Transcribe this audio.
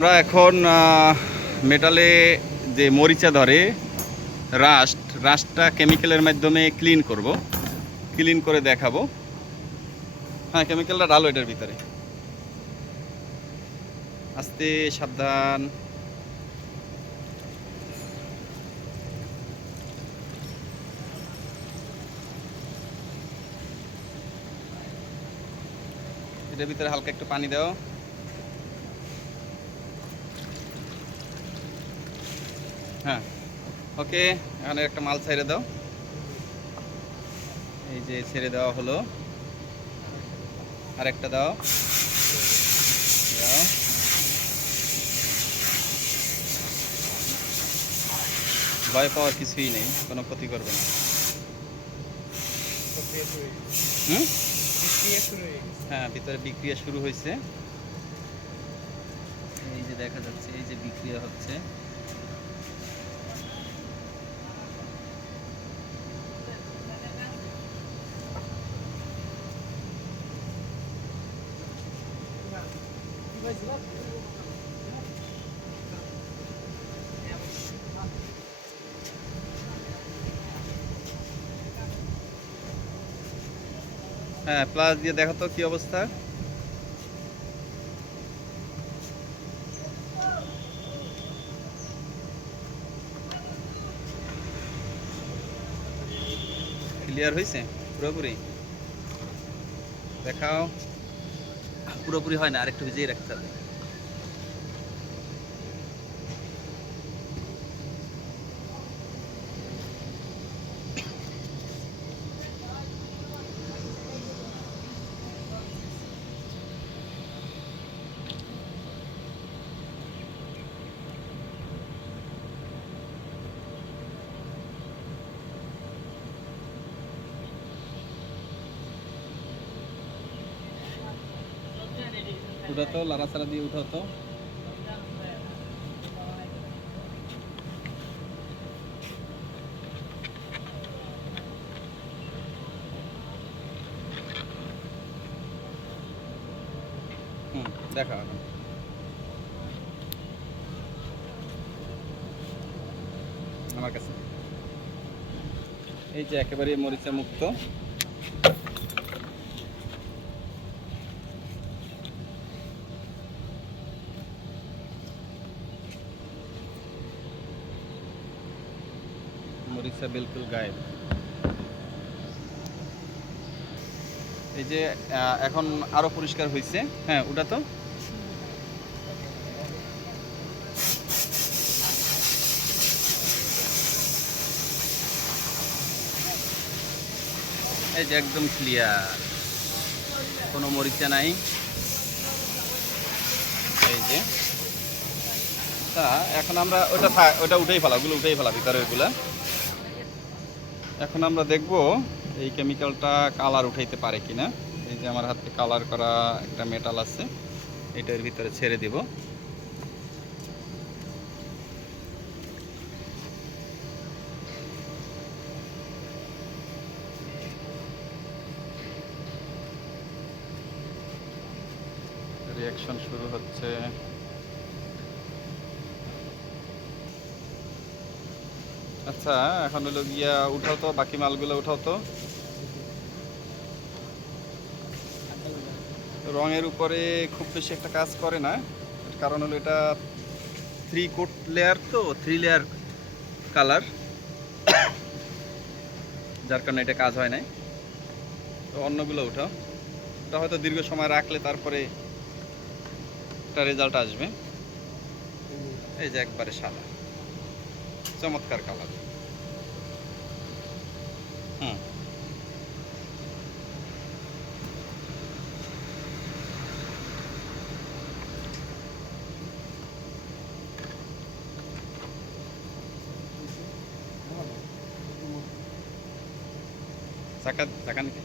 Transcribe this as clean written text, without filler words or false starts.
আমরা এখন মেটালে যে মরিচা ধরে রাস্টটা কেমিক্যালের মাধ্যমে ক্লিন করব, ক্লিন করে দেখাবো। হ্যাঁ, কেমিক্যালটা ঢালো এটার ভিতরে, আস্তে সাবধান। এটার ভিতরে হালকা একটু পানি দাও। হ্যাঁ, ওকে। এখানে একটা মাল ছেড়ে দাও, এই যে ছেড়ে দেওয়া হলো। আর একটা দাও, দাও। ভয় পাওয়ার কিছুই নেই, কোনো ক্ষতি করবে না। হুম, হ্যাঁ, ভিতরে বিক্রিয়া শুরু হয়েছে। এই যে দেখা যাচ্ছে, এই যে বিক্রিয়া হচ্ছে। হ্যাঁ, প্লাস দিয়ে দেখো তো কি অবস্থা। ক্লিয়ার হয়েছে পুরোপুরি? দেখাও। পুরোপুরি হয় না, আরেকটু ভিজিয়ে রাখতে হবে। উঠাতো, লাড়াচাড়া দিয়ে উঠাতো। হুম, দেখা এখন আমার কাছে। এই যে একেবারে মরিচা মুক্ত। মরিচা বিলকুল গায়েব। এই যে এখন আরো পরিষ্কার হয়েছে। হ্যাঁ, ওটা তো এই যে একদম ক্লিয়ার, কোনো মরিচা নাই। এই যে তা এখন আমরা ওটা উঠেই ফেলা, ওগুলো উঠেই ফেলা, ভিতরের গুলা। এখন আমরা দেখব এই কেমিক্যালটা কালার উঠাইতে পারে কিনা। এই যে আমার হাতে কালার করা একটা মেটাল আছে, এটার ভিতরে ছেড়ে দিব। রিঅ্যাকশন শুরু হচ্ছে। আচ্ছা, এখন হলো গিয়া উঠাও তো, বাকি মালগুলো উঠাও তো। রঙের উপরে খুব বেশি একটা কাজ করে না, কারণ হলো এটা 3 কোট লেয়ার, তো 3 লেয়ার কালার, যার কারণে এটা কাজ হয় নাই। তো অন্যগুলো উঠাও, এটা হয়তো দীর্ঘ সময় রাখলে তারপরে একটা রেজাল্ট আসবে। এই যে একবারে সাদা, চমৎকার কালার। হুম, চাকা চাকা নিতে